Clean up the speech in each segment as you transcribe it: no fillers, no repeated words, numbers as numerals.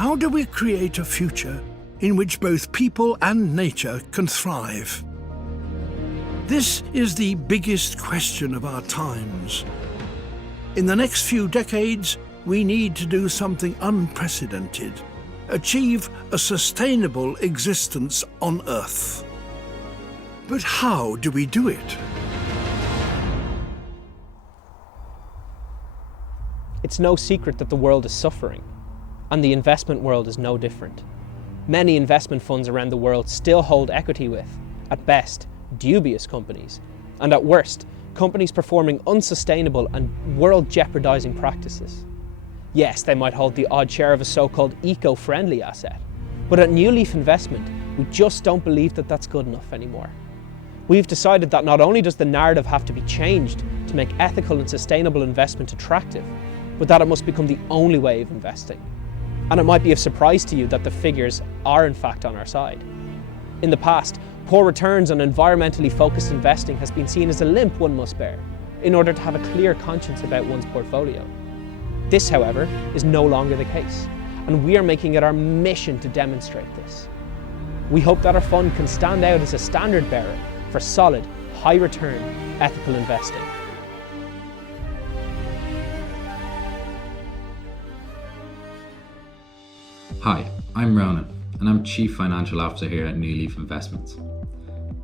How do we create a future in which both people and nature can thrive? This is the biggest question of our times. In the next few decades, we need to do something unprecedented, achieve a sustainable existence on Earth. But how do we do it? It's no secret that the world is suffering, and the investment world is no different. Many investment funds around the world still hold equity with, at best, dubious companies, and at worst, companies performing unsustainable and world-jeopardizing practices. Yes, they might hold the odd share of a so-called eco-friendly asset, but at New Leaf Investment, we just don't believe that that's good enough anymore. We've decided that not only does the narrative have to be changed to make ethical and sustainable investment attractive, but that it must become the only way of investing. And it might be a surprise to you that the figures are in fact on our side. In the past, poor returns on environmentally focused investing has been seen as a limp one must bear, in order to have a clear conscience about one's portfolio. This, however, is no longer the case, and we are making it our mission to demonstrate this. We hope that our fund can stand out as a standard bearer for solid, high-return, ethical investing. Hi, I'm Ronan, and I'm Chief Financial Officer here at New Leaf Investments.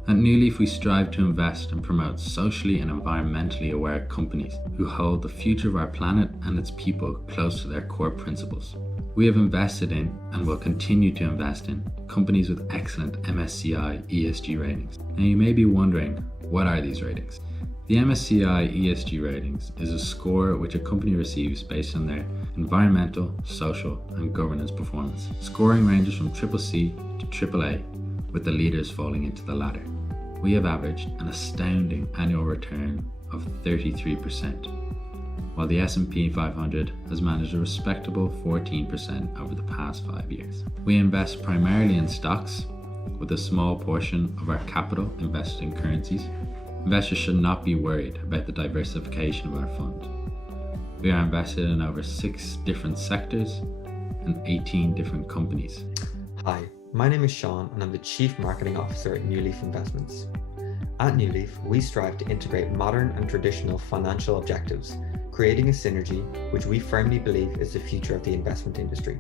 At New Leaf, we strive to invest and promote socially and environmentally aware companies who hold the future of our planet and its people close to their core principles. We have invested in, and will continue to invest in, companies with excellent MSCI ESG ratings. Now you may be wondering, what are these ratings? The MSCI ESG ratings is a score which a company receives based on their environmental, social and governance performance. Scoring ranges from CCC to AAA, with the leaders falling into the latter. We have averaged an astounding annual return of 33%, while the S&P 500 has managed a respectable 14% over the past 5 years. We invest primarily in stocks, with a small portion of our capital invested in currencies. Investors should not be worried about the diversification of our fund. We are invested in over 6 different sectors and 18 different companies. Hi, my name is Sean and I'm the Chief Marketing Officer at New Leaf Investments. At New Leaf, we strive to integrate modern and traditional financial objectives, creating a synergy which we firmly believe is the future of the investment industry.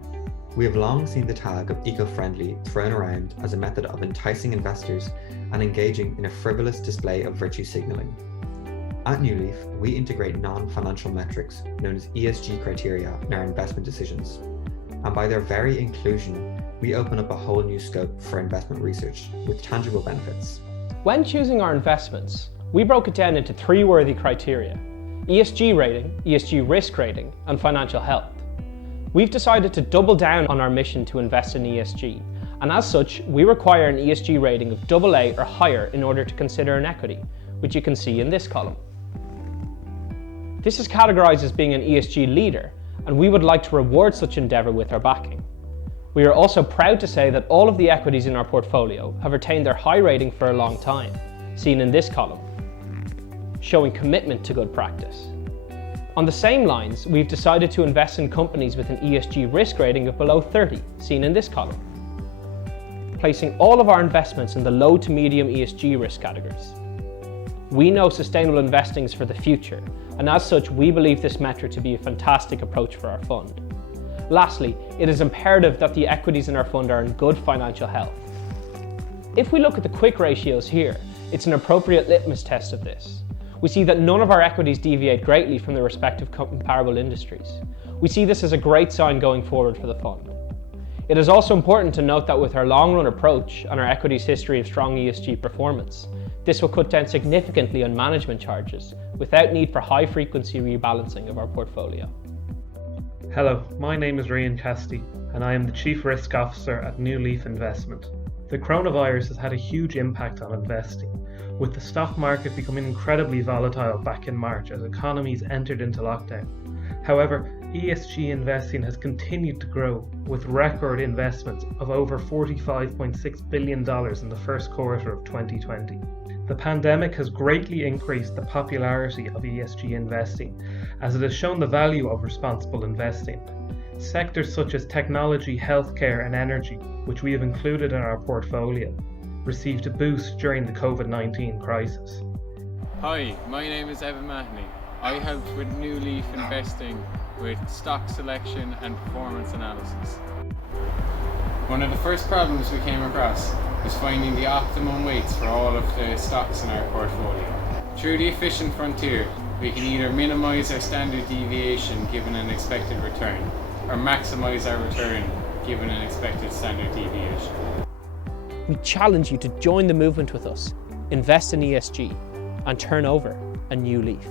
We have long seen the tag of eco-friendly thrown around as a method of enticing investors and engaging in a frivolous display of virtue signaling. At New Leaf, we integrate non-financial metrics known as ESG criteria in our investment decisions. And by their very inclusion, we open up a whole new scope for investment research with tangible benefits. When choosing our investments, we broke it down into 3 worthy criteria: ESG rating, ESG risk rating, and financial health. We've decided to double down on our mission to invest in ESG, and as such, we require an ESG rating of AA or higher in order to consider an equity, which you can see in this column. This is categorized as being an ESG leader, and we would like to reward such endeavor with our backing. We are also proud to say that all of the equities in our portfolio have retained their high rating for a long time, seen in this column, showing commitment to good practice. On the same lines, we've decided to invest in companies with an ESG risk rating of below 30, seen in this column, placing all of our investments in the low to medium ESG risk categories. We know sustainable investing is for the future, and as such, we believe this metric to be a fantastic approach for our fund. Lastly, it is imperative that the equities in our fund are in good financial health. If we look at the quick ratios here, it's an appropriate litmus test of this. We see that none of our equities deviate greatly from their respective comparable industries. We see this as a great sign going forward for the fund. It is also important to note that with our long-run approach and our equities history of strong ESG performance, this will cut down significantly on management charges without need for high-frequency rebalancing of our portfolio. Hello, my name is Rian Casti and I am the Chief Risk Officer at New Leaf Investment. The coronavirus has had a huge impact on investing, with the stock market becoming incredibly volatile back in March as economies entered into lockdown. However, ESG investing has continued to grow, with record investments of over $45.6 billion in the first quarter of 2020. The pandemic has greatly increased the popularity of ESG investing, as it has shown the value of responsible investing. Sectors such as technology, healthcare and energy, which we have included in our portfolio, received a boost during the COVID-19 crisis. Hi, my name is Evan Mahoney. I helped with New Leaf Investing with stock selection and performance analysis. One of the first problems we came across was finding the optimum weights for all of the stocks in our portfolio. Through the efficient frontier, we can either minimise our standard deviation given an expected return, or maximise our return given an expected standard deviation. We challenge you to join the movement with us, invest in ESG, and turn over a new leaf.